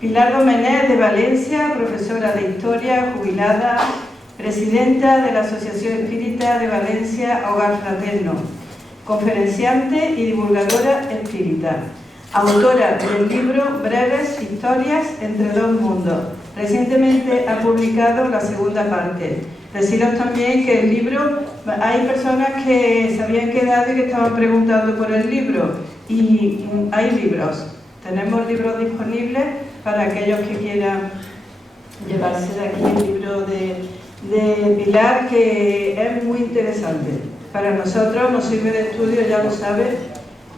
Pilar Domenech, de Valencia, profesora de Historia, jubilada, presidenta de la Asociación Espírita de Valencia Hogar Fraterno, conferenciante y divulgadora espírita, autora del libro Breves historias entre dos mundos. Recientemente ha publicado la segunda parte. Deciros también que el libro, hay personas que se habían quedado y que estaban preguntando por el libro, y hay libros. Tenemos libros disponibles para aquellos que quieran llevarse de aquí el libro de Pilar, que es muy interesante. Para nosotros nos sirve de estudio, ya lo sabes,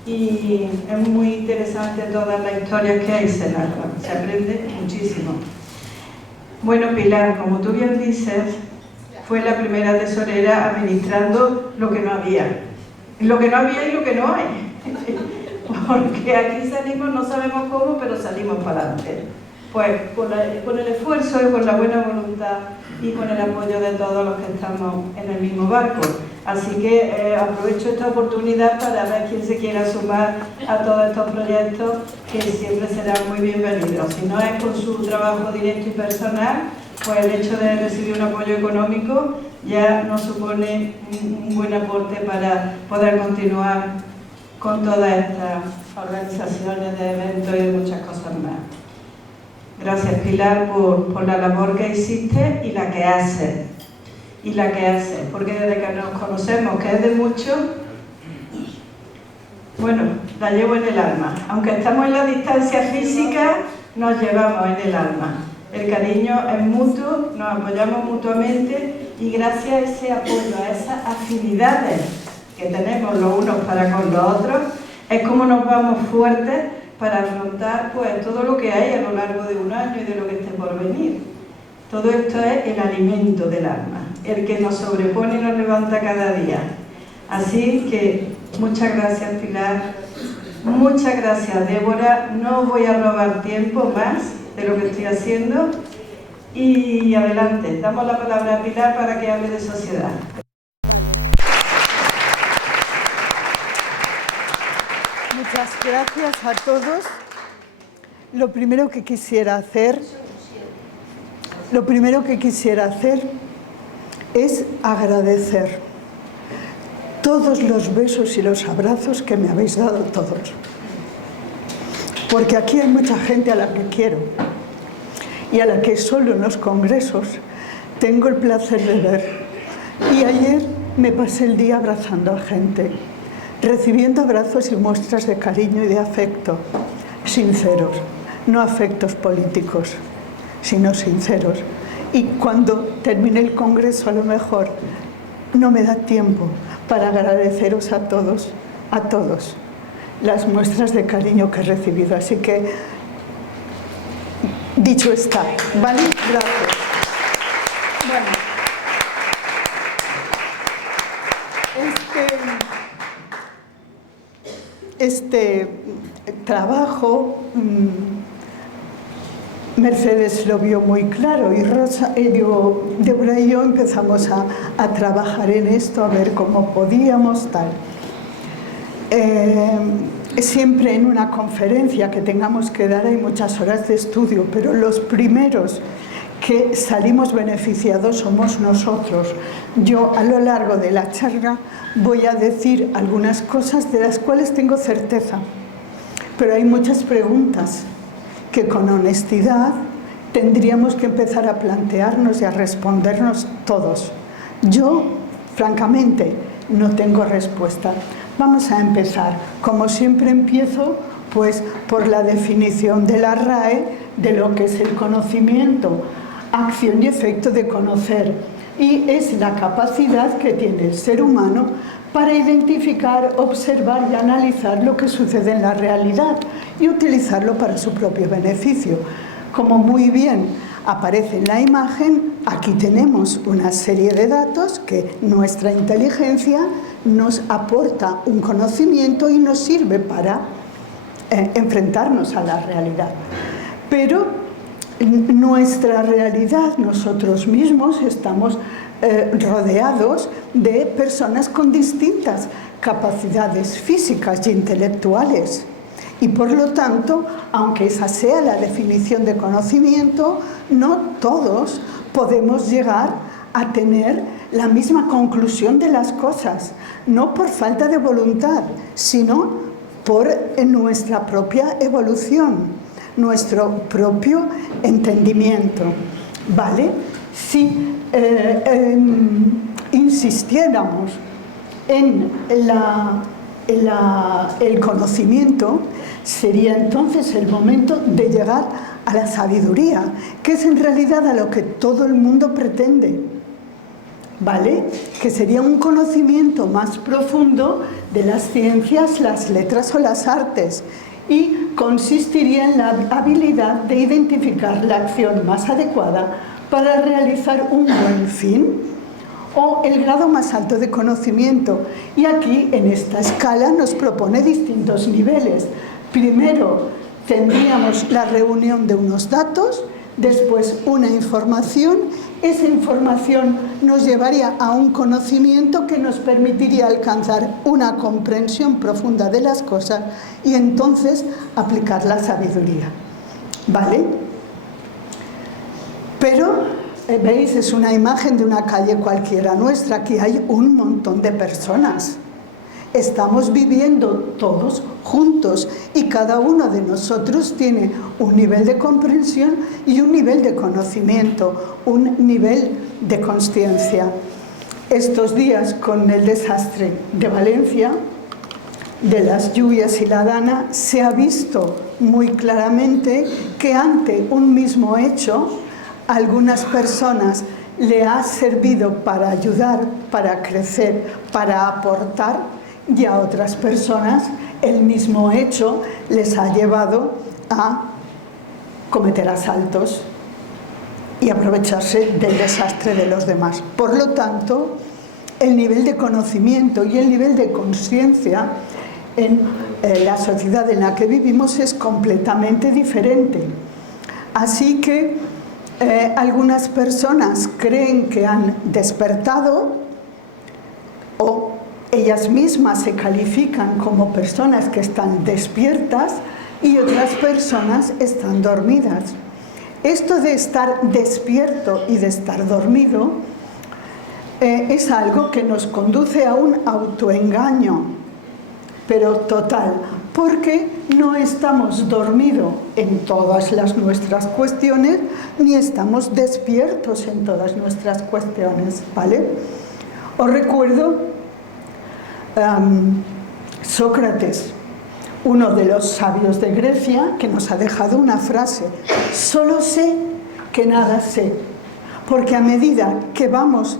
y es muy interesante todas las historias que ahí se narran. Se aprende muchísimo. Bueno, Pilar, como tú bien dices, fue la primera tesorera administrando lo que no había. Lo que no había y lo que no hay. Porque aquí salimos, no sabemos cómo, pero salimos para adelante. Pues con el esfuerzo y con la buena voluntad y con el apoyo de todos los que estamos en el mismo barco. Así que aprovecho esta oportunidad para ver quién se quiera sumar a todos estos proyectos, que siempre serán muy bienvenidos. Si no es con su trabajo directo y personal, pues el hecho de recibir un apoyo económico ya nos supone un buen aporte para poder continuar con todas estas organizaciones de eventos y de muchas cosas más. Gracias, Pilar, por la labor que hiciste y la que haces. Porque desde que nos conocemos, que es de mucho, bueno, la llevo en el alma. Aunque estamos en la distancia física, nos llevamos en el alma. El cariño es mutuo, nos apoyamos mutuamente, y gracias a ese apoyo, a esas afinidades que tenemos los unos para con los otros, es como nos vamos fuertes para afrontar pues todo lo que hay a lo largo de un año y de lo que esté por venir. Todo esto es el alimento del alma, el que nos sobrepone y nos levanta cada día. Así que muchas gracias, Pilar, muchas gracias, Débora. No voy a robar tiempo más de lo que estoy haciendo, y adelante, damos la palabra a Pilar para que hable de sociedad. Muchas gracias a todos. Lo primero que quisiera hacer es agradecer todos los besos y los abrazos que me habéis dado todos. Porque aquí hay mucha gente a la que quiero y a la que solo en los congresos tengo el placer de ver. Y ayer me pasé el día abrazando a gente, recibiendo abrazos y muestras de cariño y de afecto, sinceros, no afectos políticos, sino sinceros. Y cuando termine el congreso, a lo mejor no me da tiempo para agradeceros a todos, las muestras de cariño que he recibido. Así que, dicho está, ¿vale? Gracias. Bueno, este trabajo, Mercedes lo vio muy claro, y Débora y yo empezamos a trabajar en esto, a ver cómo podíamos, tal. Siempre en una conferencia que tengamos que dar hay muchas horas de estudio, pero los primeros que salimos beneficiados somos nosotros. Yo, a lo largo de la charla, voy a decir algunas cosas de las cuales tengo certeza, pero hay muchas preguntas que con honestidad tendríamos que empezar a plantearnos y a respondernos todos. Yo, francamente, no tengo respuesta. Vamos a empezar. Como siempre empiezo, pues, por la definición de la RAE de lo que es el conocimiento, acción y efecto de conocer. Y es la capacidad que tiene el ser humano para identificar, observar y analizar lo que sucede en la realidad y utilizarlo para su propio beneficio. Como muy bien aparece en la imagen, aquí tenemos una serie de datos que nuestra inteligencia nos aporta un conocimiento y nos sirve para enfrentarnos a la realidad. Pero nuestra realidad, nosotros mismos estamos rodeados de personas con distintas capacidades físicas y intelectuales. Y por lo tanto, aunque esa sea la definición de conocimiento, no todos podemos llegar a tener la misma conclusión de las cosas, no por falta de voluntad, sino por nuestra propia evolución, nuestro propio entendimiento, ¿vale? Si insistiéramos en el conocimiento, sería entonces el momento de llegar a la sabiduría, que es en realidad a lo que todo el mundo pretende, ¿vale? Que sería un conocimiento más profundo de las ciencias, las letras o las artes, y consistiría en la habilidad de identificar la acción más adecuada para realizar un buen fin o el grado más alto de conocimiento. Y aquí, en esta escala, nos propone distintos niveles. Primero tendríamos la reunión de unos datos, después una información. Esa información nos llevaría a un conocimiento que nos permitiría alcanzar una comprensión profunda de las cosas y entonces aplicar la sabiduría, ¿vale? Pero, ¿veis? Es una imagen de una calle cualquiera nuestra. Aquí hay un montón de personas. Estamos viviendo todos juntos y cada uno de nosotros tiene un nivel de comprensión y un nivel de conocimiento, un nivel de consciencia. Estos días, con el desastre de Valencia, de las lluvias y la dana, se ha visto muy claramente que ante un mismo hecho, a algunas personas le ha servido para ayudar, para crecer, para aportar, y a otras personas el mismo hecho les ha llevado a cometer asaltos y aprovecharse del desastre de los demás. Por lo tanto, el nivel de conocimiento y el nivel de conciencia en la sociedad en la que vivimos es completamente diferente. Así que algunas personas creen que han despertado, o ellas mismas se califican como personas que están despiertas, y otras personas están dormidas. Esto de estar despierto y de estar dormido es algo que nos conduce a un autoengaño, pero total, porque no estamos dormidos en todas nuestras cuestiones, ni estamos despiertos en todas nuestras cuestiones, ¿vale? Os recuerdo Sócrates, uno de los sabios de Grecia, que nos ha dejado una frase: solo sé que nada sé, porque a medida que vamos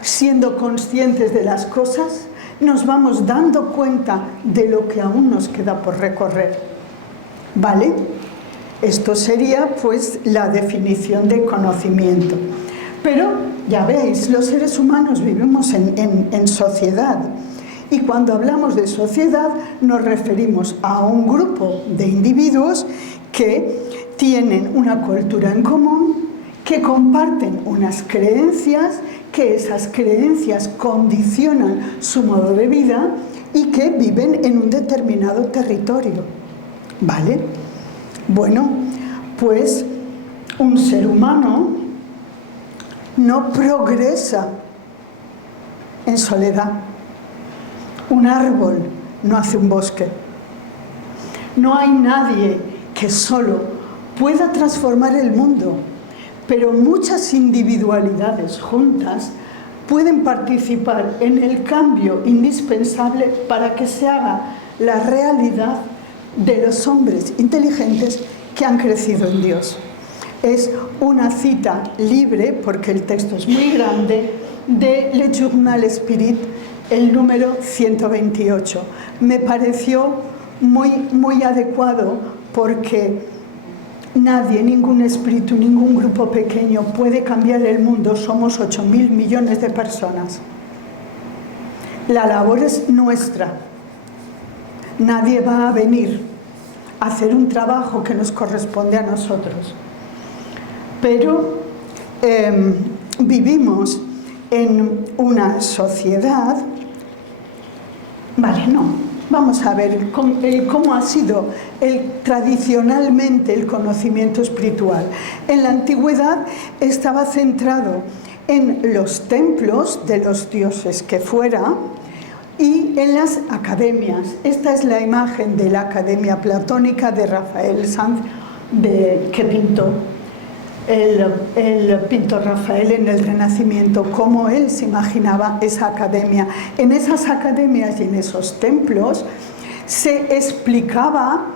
siendo conscientes de las cosas, nos vamos dando cuenta de lo que aún nos queda por recorrer, ¿vale? Esto sería, pues, la definición de conocimiento. Pero, ya veis, los seres humanos vivimos en sociedad. Y cuando hablamos de sociedad nos referimos a un grupo de individuos que tienen una cultura en común, que comparten unas creencias, que esas creencias condicionan su modo de vida y que viven en un determinado territorio, ¿vale? Bueno, pues un ser humano no progresa en soledad. Un árbol no hace un bosque. No hay nadie que solo pueda transformar el mundo, pero muchas individualidades juntas pueden participar en el cambio indispensable para que se haga la realidad de los hombres inteligentes que han crecido en Dios. Es una cita libre, porque el texto es muy grande, de Le Journal Spirit, el número 128. Me pareció muy adecuado, porque nadie, ningún espíritu, ningún grupo pequeño puede cambiar el mundo. Somos 8.000 millones de personas. La labor es nuestra. Nadie va a venir a hacer un trabajo que nos corresponde a nosotros. Pero vivimos en una sociedad, vale, no, Vamos a ver cómo ha sido tradicionalmente el conocimiento espiritual. En la antigüedad estaba centrado en los templos de los dioses que fuera y en las academias. Esta es la imagen de la Academia Platónica de Rafael Sanz, que pintó el pintor Rafael en el Renacimiento, cómo él se imaginaba esa academia. En esas academias y en esos templos se explicaba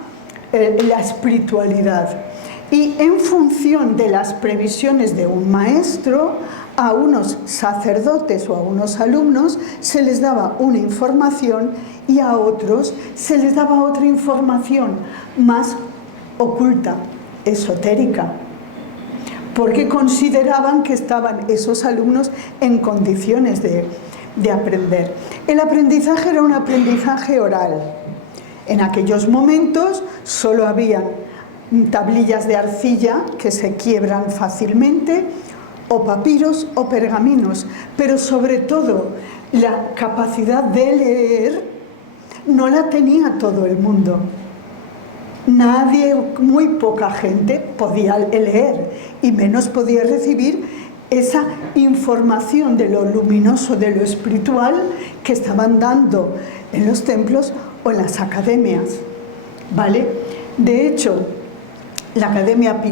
la espiritualidad, y en función de las previsiones de un maestro, a unos sacerdotes o a unos alumnos se les daba una información y a otros se les daba otra información más oculta, esotérica, porque consideraban que estaban esos alumnos en condiciones de aprender. El aprendizaje era un aprendizaje oral. En aquellos momentos solo habían tablillas de arcilla que se quiebran fácilmente, o papiros o pergaminos, pero sobre todo la capacidad de leer no la tenía todo el mundo. Nadie, muy poca gente podía leer y menos podía recibir esa información de lo luminoso, de lo espiritual que estaban dando en los templos o en las academias, ¿vale? De hecho, en la Academia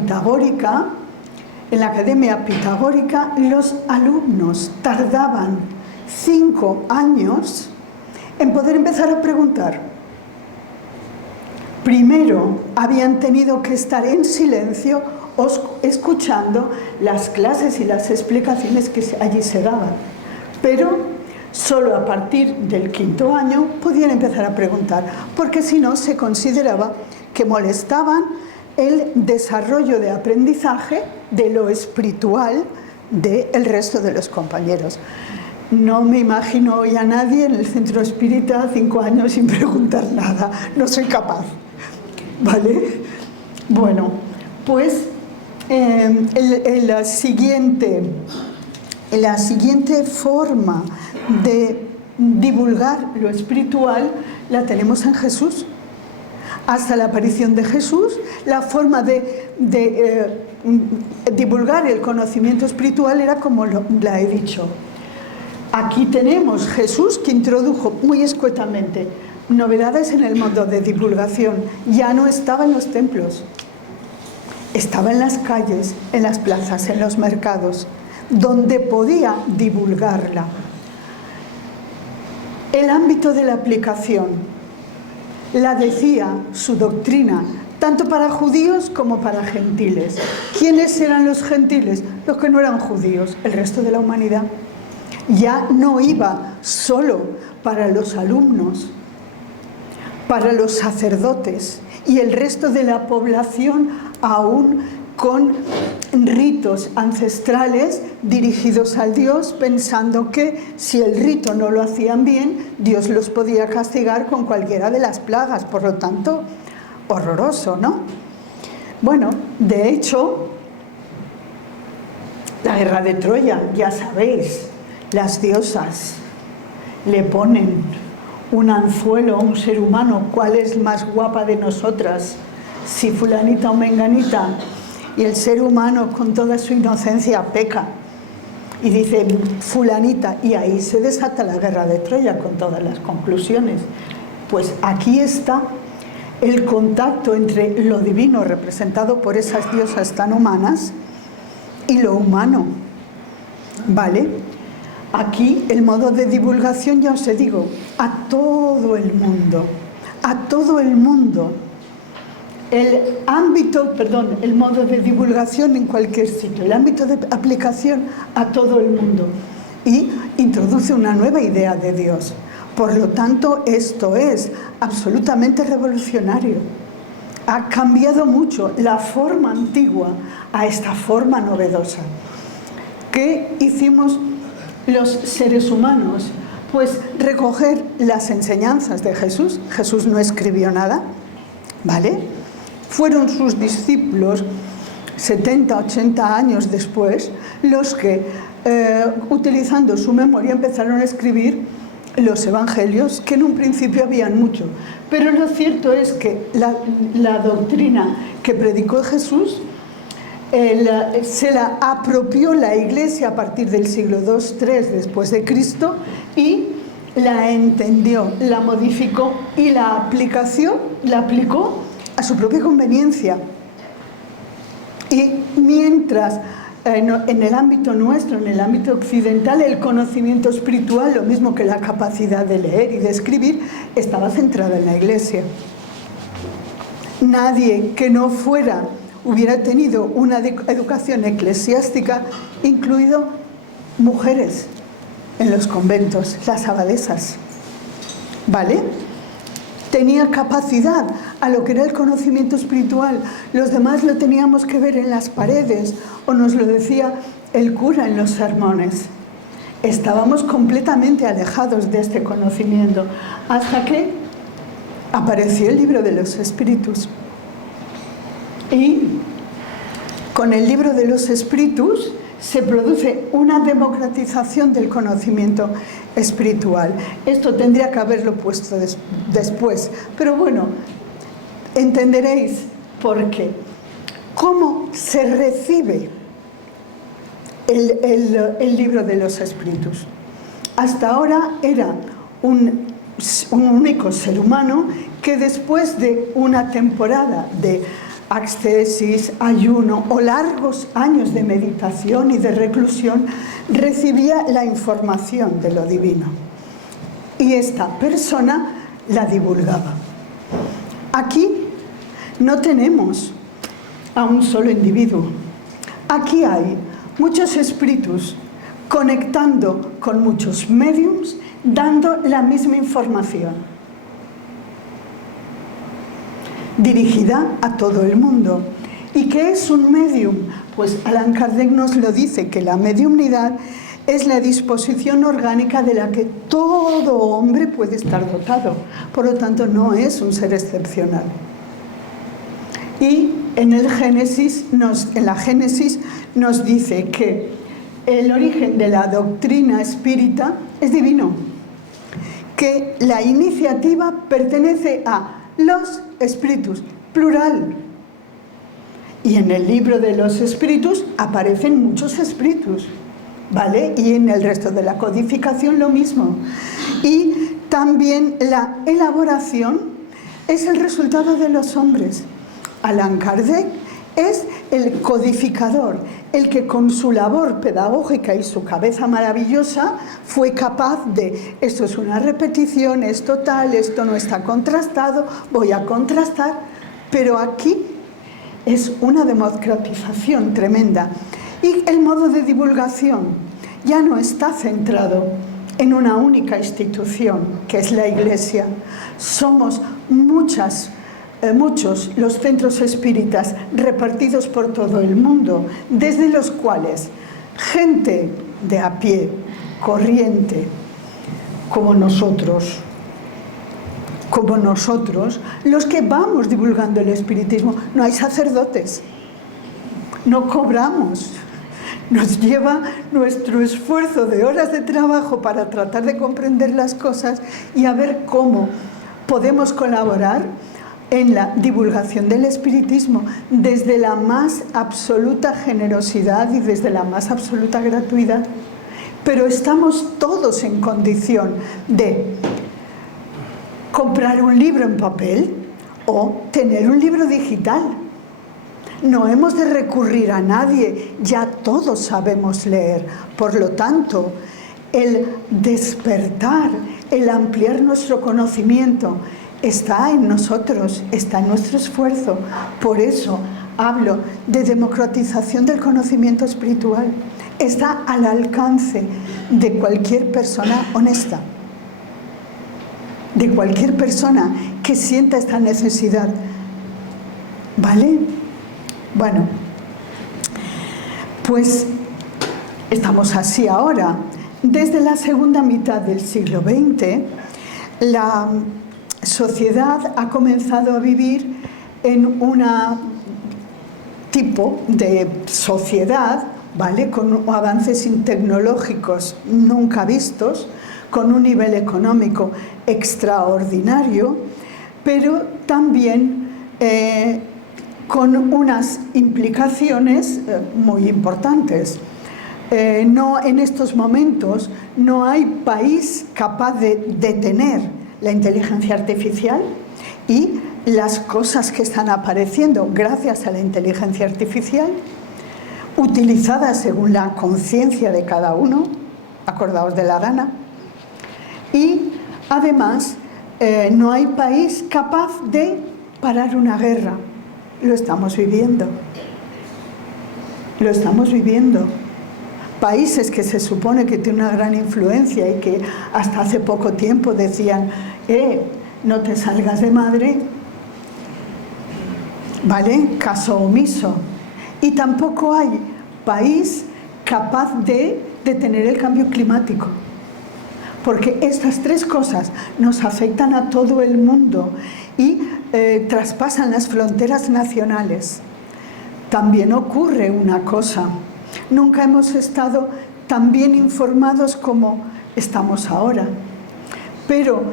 Pitagórica los alumnos tardaban 5 años en poder empezar a preguntar. Primero habían tenido que estar en silencio escuchando las clases y las explicaciones que allí se daban, pero solo a partir del 5.º año podían empezar a preguntar, porque si no se consideraba que molestaban el desarrollo de aprendizaje de lo espiritual del resto de los compañeros. No me imagino hoy a nadie en el centro espírita 5 años sin preguntar nada, no soy capaz, ¿vale? Bueno, pues la siguiente forma de divulgar lo espiritual la tenemos en Jesús. Hasta la aparición de Jesús, la forma de divulgar el conocimiento espiritual era como la he dicho. Aquí tenemos Jesús, que introdujo muy escuetamente novedades en el modo de divulgación. Ya no estaba en los templos, estaba en las calles, en las plazas, en los mercados, donde podía divulgarla. El ámbito de la aplicación la decía su doctrina, tanto para judíos como para gentiles. ¿Quiénes eran los gentiles? Los que no eran judíos, el resto de la humanidad. Ya no iba solo para los alumnos, para los sacerdotes y el resto de la población, aún con ritos ancestrales dirigidos al Dios, pensando que si el rito no lo hacían bien, Dios los podía castigar con cualquiera de las plagas. Por lo tanto, horroroso, ¿no? Bueno, de hecho, la guerra de Troya, ya sabéis, las diosas le ponen un anzuelo a un ser humano. ¿Cuál es más guapa de nosotras? Si fulanita o menganita. Y el ser humano, con toda su inocencia, peca y dice fulanita, y ahí se desata la guerra de Troya con todas las conclusiones. Pues aquí está el contacto entre lo divino, representado por esas diosas tan humanas, y lo humano, ¿vale? Aquí el modo de divulgación, ya os digo, a todo el mundo, a todo el mundo. El modo de divulgación en cualquier sitio, el ámbito de aplicación a todo el mundo, y introduce una nueva idea de Dios. Por lo tanto, esto es absolutamente revolucionario. Ha cambiado mucho la forma antigua a esta forma novedosa. ¿Qué hicimos los seres humanos? Pues recoger las enseñanzas de Jesús. Jesús no escribió nada, ¿vale? Fueron sus discípulos, 70, 80 años después, los que, utilizando su memoria, empezaron a escribir los evangelios, que en un principio habían mucho. Pero lo cierto es que la doctrina que predicó Jesús se la apropió la Iglesia a partir del siglo II-III después de Cristo y la entendió, la modificó y la aplicó a su propia conveniencia. Y mientras en el ámbito nuestro, en el ámbito occidental, el conocimiento espiritual, lo mismo que la capacidad de leer y de escribir, estaba centrada en la Iglesia. Nadie que no hubiera tenido una educación eclesiástica, incluido mujeres en los conventos, las abadesas, ¿vale? Tenía capacidad a lo que era el conocimiento espiritual. Los demás lo teníamos que ver en las paredes o nos lo decía el cura en los sermones. Estábamos completamente alejados de este conocimiento hasta que apareció el libro de los espíritus. Y con el libro de los espíritus se produce una democratización del conocimiento espiritual. Esto tendría que haberlo puesto después, pero bueno, entenderéis por qué. ¿Cómo se recibe el libro de los espíritus? Hasta ahora era un único ser humano que después de una temporada de ascesis, ayuno o largos años de meditación y de reclusión, recibía la información de lo divino. Y esta persona la divulgaba. Aquí no tenemos a un solo individuo. Aquí hay muchos espíritus conectando con muchos médiums, dando la misma información, dirigida a todo el mundo. ¿Y qué es un médium? Pues Allan Kardec nos lo dice, que la mediumnidad es la disposición orgánica de la que todo hombre puede estar dotado. Por lo tanto, no es un ser excepcional. Y en la Génesis nos dice que el origen de la doctrina espírita es divino, que la iniciativa pertenece a los espíritus, plural. Y en el libro de los espíritus aparecen muchos espíritus, ¿vale? Y en el resto de la codificación lo mismo. Y también la elaboración es el resultado de los hombres. Allan Kardec es el codificador, el que con su labor pedagógica y su cabeza maravillosa fue capaz de, esto es una repetición, esto tal, esto no está contrastado, voy a contrastar, pero aquí es una democratización tremenda. Y el modo de divulgación ya no está centrado en una única institución, que es la Iglesia. Somos muchos los centros espíritas repartidos por todo el mundo, desde los cuales gente de a pie, corriente, como nosotros, los que vamos divulgando el espiritismo. No hay sacerdotes, no cobramos, nos lleva nuestro esfuerzo de horas de trabajo para tratar de comprender las cosas y a ver cómo podemos colaborar en la divulgación del espiritismo desde la más absoluta generosidad y desde la más absoluta gratuidad. Pero estamos todos en condición de comprar un libro en papel o tener un libro digital. No hemos de recurrir a nadie, ya todos sabemos leer. Por lo tanto, el despertar, el ampliar nuestro conocimiento está en nosotros, está en nuestro esfuerzo. Por eso hablo de democratización del conocimiento espiritual. Está al alcance de cualquier persona honesta, de cualquier persona que sienta esta necesidad. ¿Vale? Bueno, pues estamos así ahora. Desde la segunda mitad del siglo XX, la sociedad ha comenzado a vivir en un tipo de sociedad, ¿vale?, con avances tecnológicos nunca vistos, con un nivel económico extraordinario, pero también con unas implicaciones muy importantes. No, en estos momentos no hay país capaz de detener la inteligencia artificial y las cosas que están apareciendo gracias a la inteligencia artificial, utilizadas según la conciencia de cada uno, acordaos de la Dana, y además no hay país capaz de parar una guerra. Lo estamos viviendo. Lo estamos viviendo. Países que se supone que tienen una gran influencia y que hasta hace poco tiempo decían no te salgas de madre, ¿vale? Caso omiso. Y tampoco hay país capaz de detener el cambio climático. Porque estas tres cosas nos afectan a todo el mundo y traspasan las fronteras nacionales. También ocurre una cosa. Nunca hemos estado tan bien informados como estamos ahora. Pero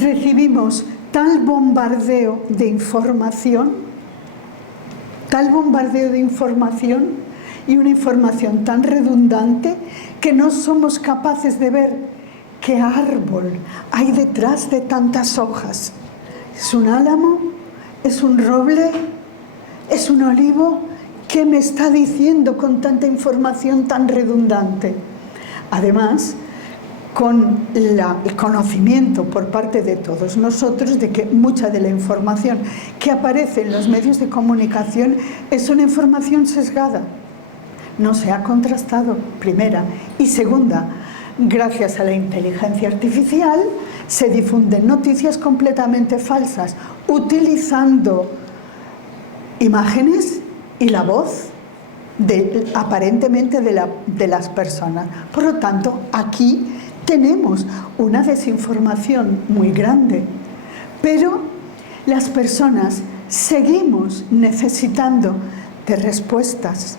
recibimos tal bombardeo de información y una información tan redundante que no somos capaces de ver qué árbol hay detrás de tantas hojas. ¿Es un álamo? ¿Es un roble? ¿Es un olivo? ¿Qué me está diciendo con tanta información tan redundante? Además, con el conocimiento por parte de todos nosotros de que mucha de la información que aparece en los medios de comunicación es una información sesgada. No se ha contrastado, primera. Y segunda, gracias a la inteligencia artificial se difunden noticias completamente falsas, utilizando imágenes y la voz aparentemente de las personas. Por lo tanto, aquí tenemos una desinformación muy grande, pero las personas seguimos necesitando de respuestas.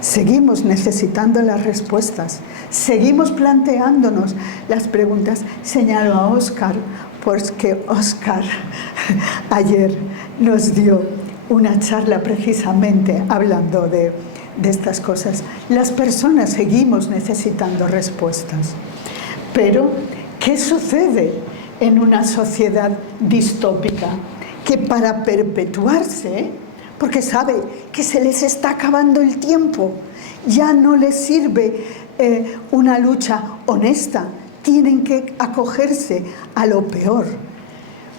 Seguimos necesitando las respuestas, seguimos planteándonos las preguntas. Señalo a Óscar, porque Óscar ayer nos dio una charla precisamente hablando de estas cosas. Las personas seguimos necesitando respuestas. Pero, ¿qué sucede en una sociedad distópica? Que para perpetuarse, porque sabe que se les está acabando el tiempo, ya no les sirve una lucha honesta, tienen que acogerse a lo peor.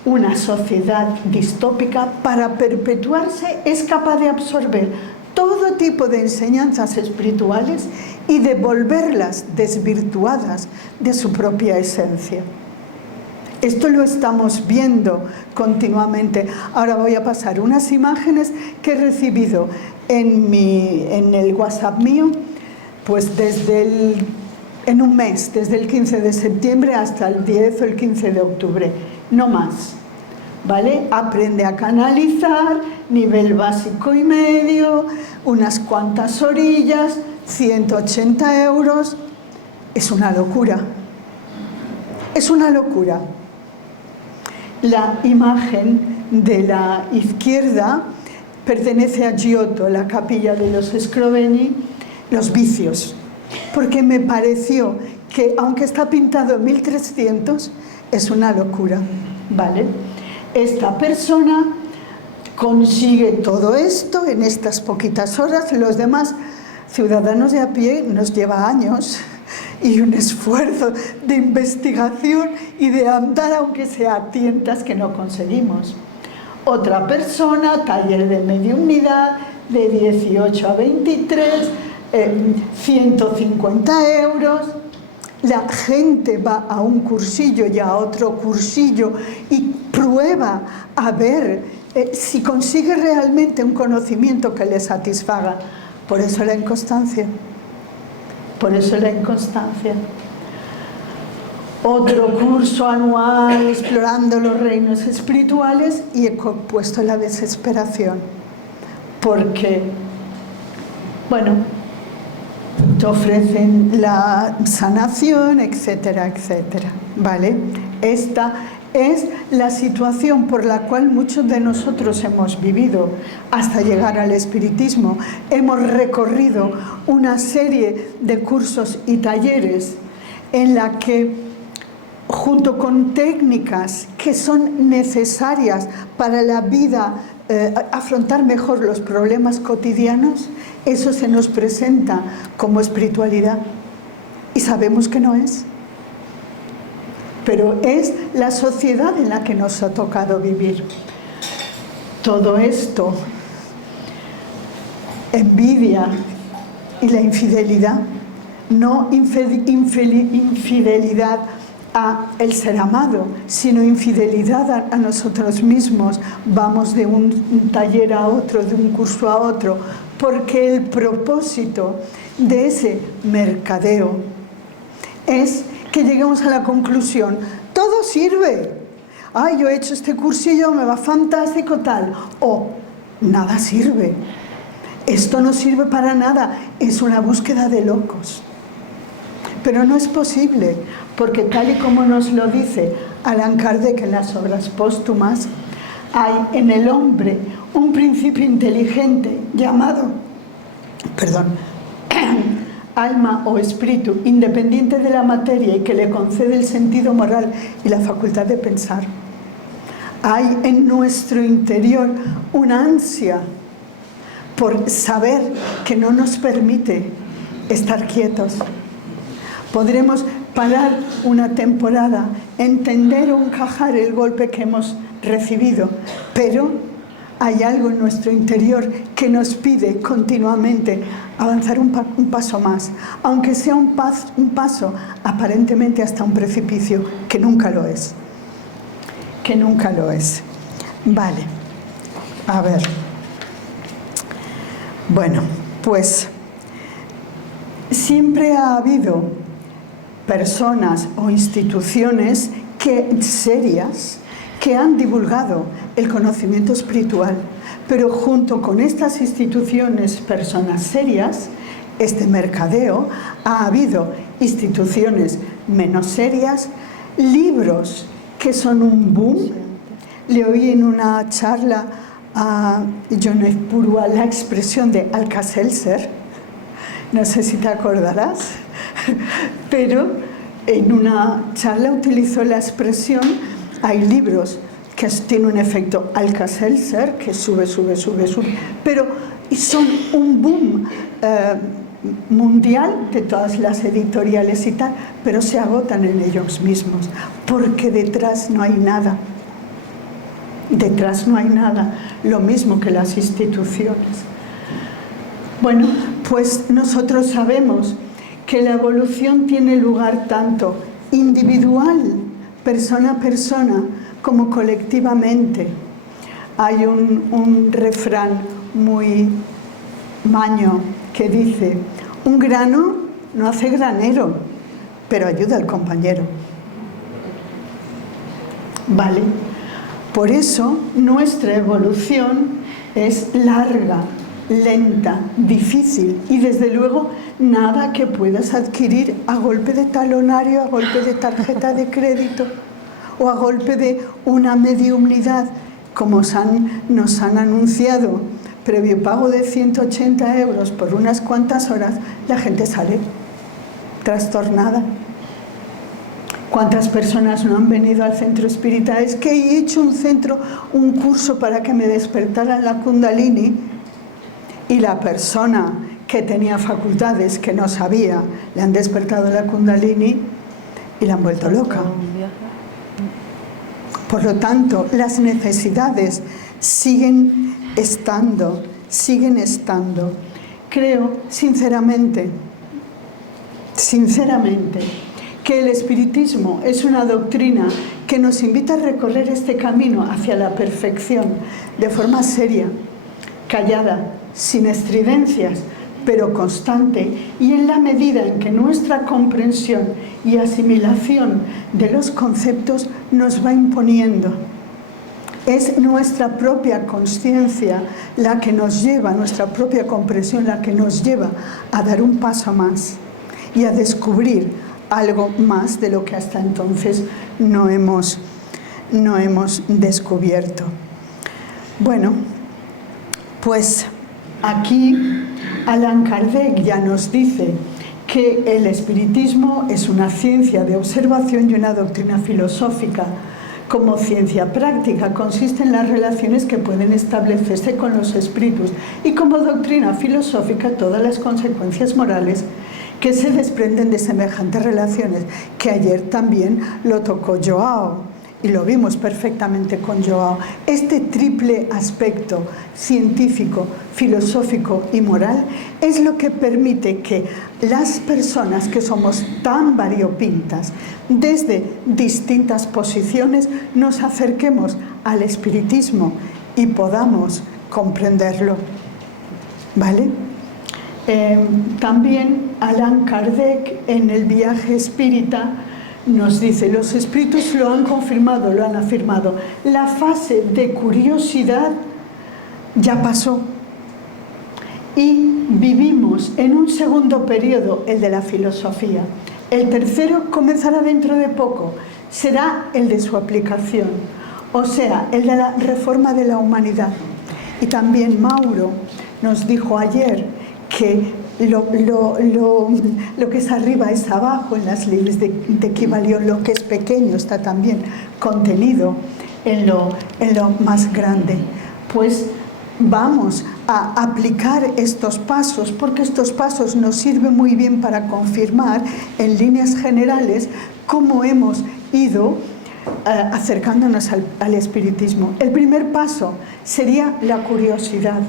Una sociedad distópica, para perpetuarse, es capaz de absorber todo tipo de enseñanzas espirituales y de volverlas desvirtuadas de su propia esencia. Esto lo estamos viendo continuamente. Ahora voy a pasar unas imágenes que he recibido en el WhatsApp mío, pues en un mes, desde el 15 de septiembre hasta el 10 o el 15 de octubre, no más. ¿Vale? Aprende a canalizar, nivel básico y medio, unas cuantas orillas, 180 euros. Es una locura. Es una locura. La imagen de la izquierda pertenece a Giotto, la capilla de los Scrovegni, los vicios, porque me pareció que, aunque está pintado en 1300, es una locura, ¿vale? Esta persona consigue todo esto en estas poquitas horas. Los demás ciudadanos de a pie nos lleva años y un esfuerzo de investigación y de andar, aunque sea a tientas, que no conseguimos. Otra persona, taller de mediunidad, de 18 a 23, 150 euros. La gente va a un cursillo y a otro cursillo y prueba a ver si consigue realmente un conocimiento que le satisfaga. Por eso la inconstancia. Por eso la inconstancia. Otro curso anual explorando los reinos espirituales y he puesto la desesperación. Porque, bueno, te ofrecen la sanación, etcétera, etcétera, ¿vale? Esta es la situación por la cual muchos de nosotros hemos vivido hasta llegar al espiritismo. Hemos recorrido una serie de cursos y talleres en la que, junto con técnicas que son necesarias para la vida, afrontar mejor los problemas cotidianos, eso se nos presenta como espiritualidad y sabemos que no es. Pero es la sociedad en la que nos ha tocado vivir. Todo esto, envidia y la infidelidad, no infidelidad a el ser amado, sino infidelidad a nosotros mismos. Vamos de un taller a otro, de un curso a otro, porque el propósito de ese mercadeo es que lleguemos a la conclusión: todo sirve. Ay, yo he hecho este cursillo, me va fantástico, tal. O nada sirve. Esto no sirve para nada. Es una búsqueda de locos. Pero no es posible, porque tal y como nos lo dice Allan Kardec en las obras póstumas, hay en el hombre un principio inteligente llamado, alma o espíritu, independiente de la materia y que le concede el sentido moral y la facultad de pensar. Hay en nuestro interior una ansia por saber que no nos permite estar quietos. Podremos parar una temporada, entender o encajar el golpe que hemos recibido, pero hay algo en nuestro interior que nos pide continuamente avanzar un paso más, aunque sea un paso aparentemente hasta un precipicio, que nunca lo es. Que nunca lo es. Vale. A ver. Bueno, pues siempre ha habido personas o instituciones serias que han divulgado el conocimiento espiritual, pero junto con estas instituciones, personas serias, este mercadeo, ha habido instituciones menos serias, libros que son un boom. Le oí en una charla a John F. Purua la expresión de Alka-Seltzer, no sé si te acordarás, pero en una charla utilizó la expresión. Hay libros que tienen un efecto Alka-Seltzer, que sube, pero son un boom mundial de todas las editoriales y tal, pero se agotan en ellos mismos, porque detrás no hay nada. Detrás no hay nada, lo mismo que las instituciones. Bueno, pues nosotros sabemos que la evolución tiene lugar tanto individual, persona a persona, como colectivamente. Hay un refrán muy maño que dice: un grano no hace granero, pero ayuda al compañero. ¿Vale? Por eso nuestra evolución es larga, lenta, difícil y desde luego nada que puedas adquirir a golpe de talonario, a golpe de tarjeta de crédito o a golpe de una mediumnidad, como nos han anunciado, previo pago de 180 euros por unas cuantas horas. La gente sale trastornada. ¿Cuántas personas no han venido al centro espírita? Es que he hecho un curso para que me despertaran la Kundalini, y la persona que tenía facultades que no sabía, le han despertado la Kundalini y la han vuelto loca. Por lo tanto, las necesidades siguen estando. Creo, sinceramente, que el espiritismo es una doctrina que nos invita a recorrer este camino hacia la perfección de forma seria, callada, sin estridencias, pero constante, y en la medida en que nuestra comprensión y asimilación de los conceptos nos va imponiendo Es nuestra propia consciencia la que nos lleva, nuestra propia comprensión la que nos lleva a dar un paso más y a descubrir algo más de lo que hasta entonces no hemos descubierto. Bueno, pues aquí Allan Kardec ya nos dice que el espiritismo es una ciencia de observación y una doctrina filosófica. Como ciencia práctica consiste en las relaciones que pueden establecerse con los espíritus y como doctrina filosófica todas las consecuencias morales que se desprenden de semejantes relaciones, que ayer también lo tocó Joao y lo vimos perfectamente con Joao. Este triple aspecto científico, filosófico y moral es lo que permite que las personas que somos tan variopintas, desde distintas posiciones, nos acerquemos al espiritismo y podamos comprenderlo. ¿Vale? También Allan Kardec en el viaje espírita nos dice, los espíritus lo han confirmado, lo han afirmado, la fase de curiosidad ya pasó y vivimos en un segundo periodo, el de la filosofía. El tercero comenzará dentro de poco, será el de su aplicación, o sea, el de la reforma de la humanidad. Y también Mauro nos dijo ayer que lo que es arriba es abajo en las leyes de Kybalión, lo que es pequeño está también contenido en lo más grande. Pues vamos a aplicar estos pasos, porque estos pasos nos sirven muy bien para confirmar en líneas generales cómo hemos ido acercándonos al espiritismo. El primer paso sería la curiosidad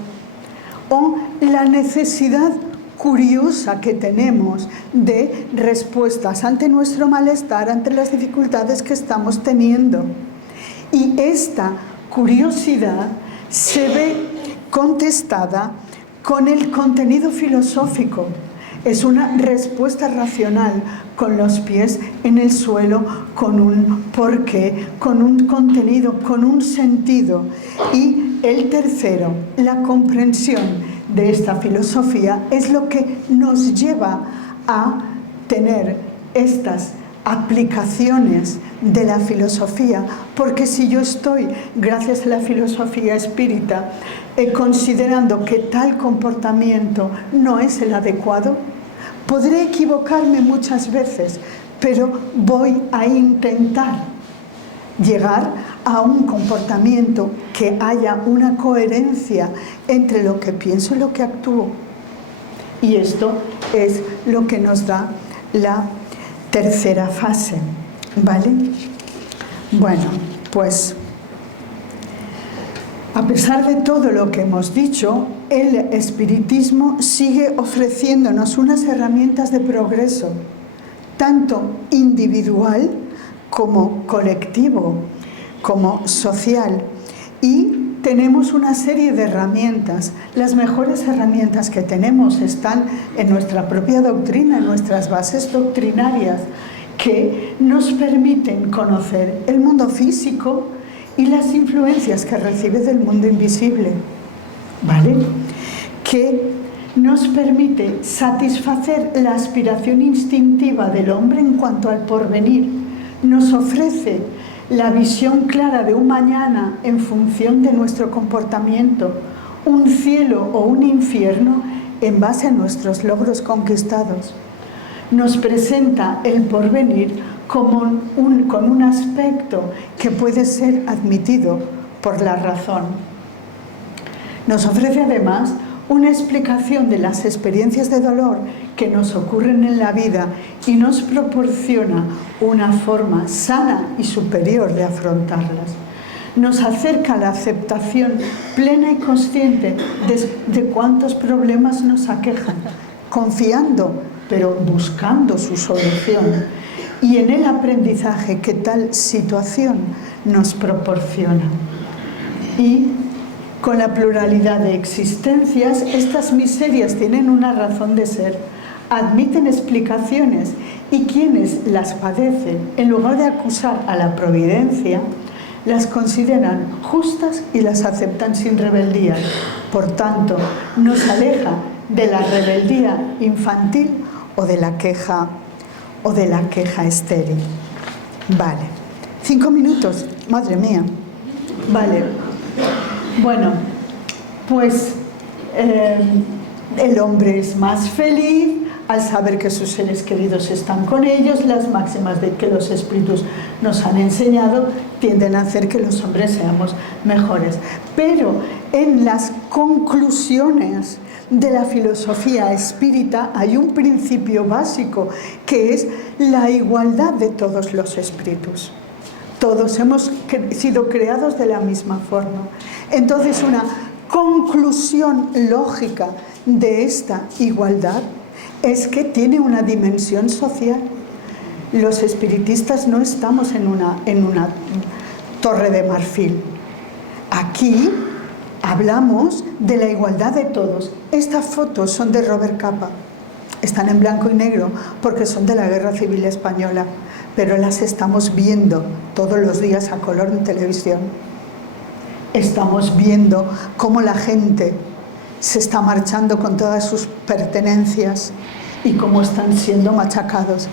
o la necesidad curiosa que tenemos de respuestas ante nuestro malestar, ante las dificultades que estamos teniendo. Y esta curiosidad se ve contestada con el contenido filosófico. Es una respuesta racional, con los pies en el suelo, con un porqué, con un contenido, con un sentido. Y el tercero, la comprensión de esta filosofía, es lo que nos lleva a tener estas aplicaciones de la filosofía, porque si yo estoy, gracias a la filosofía espírita, considerando que tal comportamiento no es el adecuado, podré equivocarme muchas veces, pero voy a intentar llegar a un comportamiento que haya una coherencia entre lo que pienso y lo que actúo. Y esto es lo que nos da la tercera fase, ¿vale? Bueno, pues a pesar de todo lo que hemos dicho, el espiritismo sigue ofreciéndonos unas herramientas de progreso, tanto individual como colectivo, como social, y tenemos una serie de herramientas. Las mejores herramientas que tenemos están en nuestra propia doctrina, en nuestras bases doctrinarias, que nos permiten conocer el mundo físico y las influencias que recibe del mundo invisible, ¿vale? Que nos permite satisfacer la aspiración instintiva del hombre en cuanto al porvenir. Nos ofrece la visión clara de un mañana en función de nuestro comportamiento, un cielo o un infierno en base a nuestros logros conquistados. Nos presenta el porvenir con un aspecto que puede ser admitido por la razón. Nos ofrece además una explicación de las experiencias de dolor que nos ocurren en la vida y nos proporciona una forma sana y superior de afrontarlas. Nos acerca a la aceptación plena y consciente de cuántos problemas nos aquejan, confiando, pero buscando su solución, y en el aprendizaje que tal situación nos proporciona. Y con la pluralidad de existencias, estas miserias tienen una razón de ser, admiten explicaciones, y quienes las padecen, en lugar de acusar a la providencia, las consideran justas y las aceptan sin rebeldía. Por tanto, nos aleja de la rebeldía infantil o de la queja estéril. Vale. 5 minutos, madre mía. Vale. Bueno, pues el hombre es más feliz al saber que sus seres queridos están con ellos. Las máximas de que los espíritus nos han enseñado tienden a hacer que los hombres seamos mejores. Pero en las conclusiones de la filosofía espírita hay un principio básico, que es la igualdad de todos los espíritus. Todos hemos sido creados de la misma forma. Entonces, una conclusión lógica de esta igualdad es que tiene una dimensión social. Los espiritistas no estamos en una torre de marfil. Aquí hablamos de la igualdad de todos. Estas fotos son de Robert Capa. Están en blanco y negro porque son de la Guerra Civil Española, pero las estamos viendo todos los días a color en televisión. Estamos viendo cómo la gente se está marchando con todas sus pertenencias y cómo están siendo machacados.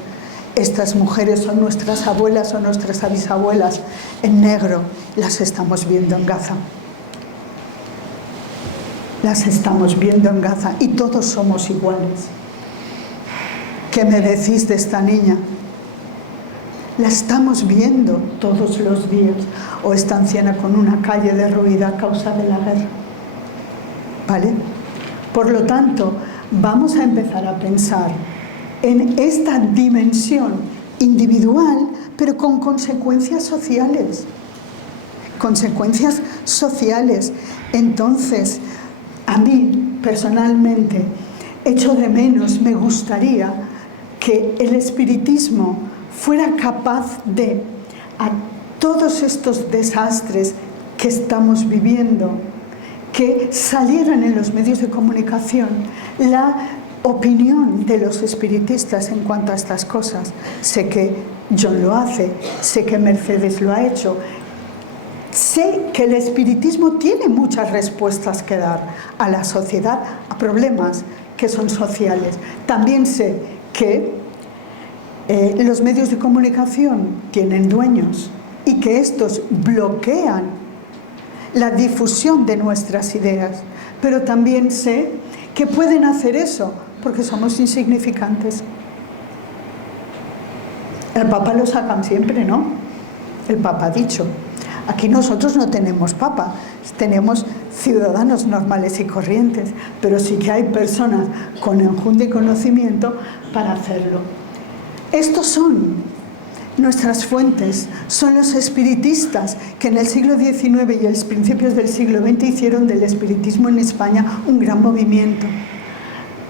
Estas mujeres son nuestras abuelas o nuestras bisabuelas en negro. Las estamos viendo en Gaza. Las estamos viendo en Gaza y todos somos iguales. ¿Qué me decís de esta niña? La estamos viendo todos los días. O esta anciana con una calle derruida a causa de la guerra. ¿Vale? Por lo tanto, vamos a empezar a pensar en esta dimensión individual, pero con consecuencias sociales. Consecuencias sociales. Entonces, a mí, personalmente, echo de menos, me gustaría que el espiritismo fuera capaz de, a todos estos desastres que estamos viviendo, que salieran en los medios de comunicación la opinión de los espiritistas en cuanto a estas cosas. Sé que John lo hace, sé que Mercedes lo ha hecho, sé que el espiritismo tiene muchas respuestas que dar a la sociedad, a problemas que son sociales. También sé que los medios de comunicación tienen dueños y que estos bloquean la difusión de nuestras ideas, pero también sé que pueden hacer eso porque somos insignificantes. El Papa lo sacan siempre, ¿no? El Papa ha dicho, aquí nosotros no tenemos Papa, tenemos ciudadanos normales y corrientes, pero sí que hay personas con enjundia y conocimiento para hacerlo. Estos son nuestras fuentes, son los espiritistas que en el siglo XIX y en los principios del siglo XX hicieron del espiritismo en España un gran movimiento.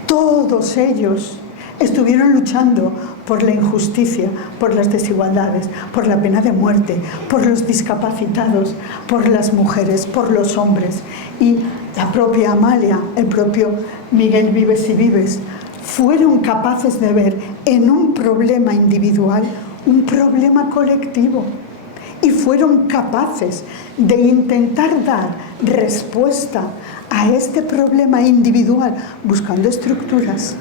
Todos ellos estuvieron luchando por la injusticia, por las desigualdades, por la pena de muerte, por los discapacitados, por las mujeres, por los hombres. Y la propia Amalia, el propio Miguel Vives y Vives, fueron capaces de ver en un problema individual un problema colectivo y fueron capaces de intentar dar respuesta a este problema individual buscando estructuras.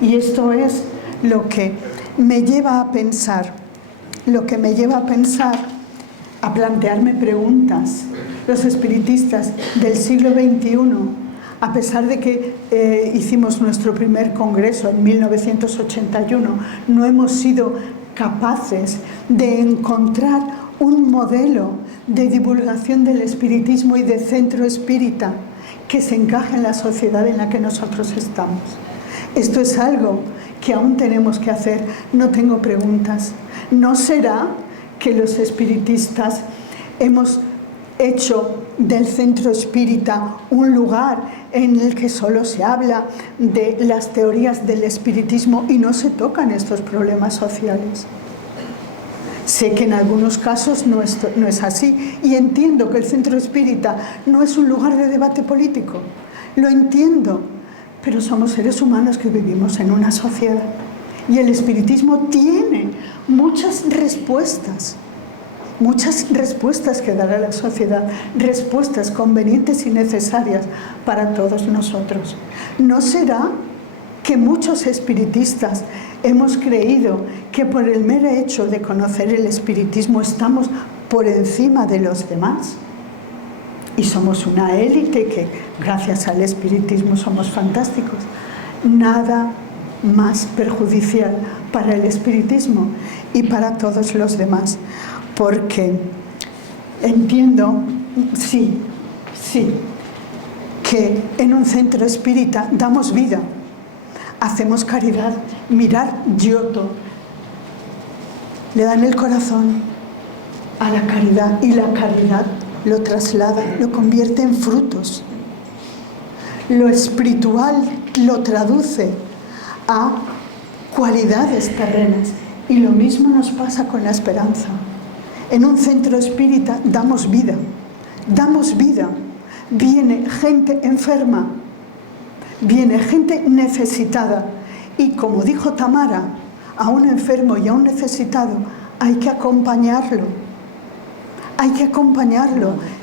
Y esto es lo que me lleva a pensar, a plantearme preguntas. Los espiritistas del siglo XXI, a pesar de que hicimos nuestro primer congreso en 1981, no hemos sido capaces de encontrar un modelo de divulgación del espiritismo y de centro espírita que se encaje en la sociedad en la que nosotros estamos. Esto es algo que aún tenemos que hacer. No tengo preguntas. ¿No será que los espiritistas hemos hecho del centro espírita un lugar en el que solo se habla de las teorías del espiritismo y no se tocan estos problemas sociales? Sé que en algunos casos no es así y entiendo que el centro espírita no es un lugar de debate político. Lo entiendo, pero somos seres humanos que vivimos en una sociedad y el espiritismo tiene muchas respuestas muchas respuestas que dará la sociedad, respuestas convenientes y necesarias para todos nosotros. ¿No será que muchos espiritistas hemos creído que por el mero hecho de conocer el espiritismo estamos por encima de los demás? Y somos una élite que, gracias al espiritismo, somos fantásticos. Nada más perjudicial para el espiritismo y para todos los demás. Porque entiendo, sí, que en un centro espírita damos vida, hacemos caridad. Mirar Giotto, le dan el corazón a la caridad y la caridad lo traslada, lo convierte en frutos. Lo espiritual lo traduce a cualidades terrenas y lo mismo nos pasa con la esperanza. En un centro espírita damos vida, viene gente enferma, viene gente necesitada y, como dijo Tamara, a un enfermo y a un necesitado hay que acompañarlo,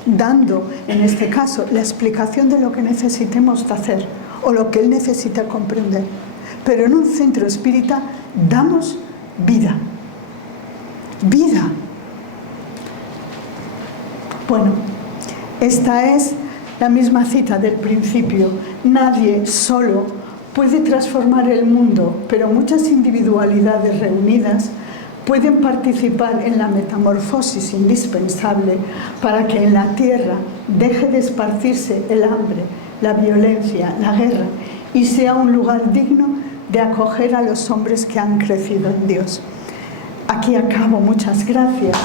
dando, en este caso, la explicación de lo que necesitemos de hacer o lo que él necesita comprender. Pero en un centro espírita damos vida. Bueno, esta es la misma cita del principio. Nadie solo puede transformar el mundo, pero muchas individualidades reunidas pueden participar en la metamorfosis indispensable para que en la tierra deje de esparcirse el hambre, la violencia, la guerra y sea un lugar digno de acoger a los hombres que han crecido en Dios. Aquí acabo. Muchas gracias.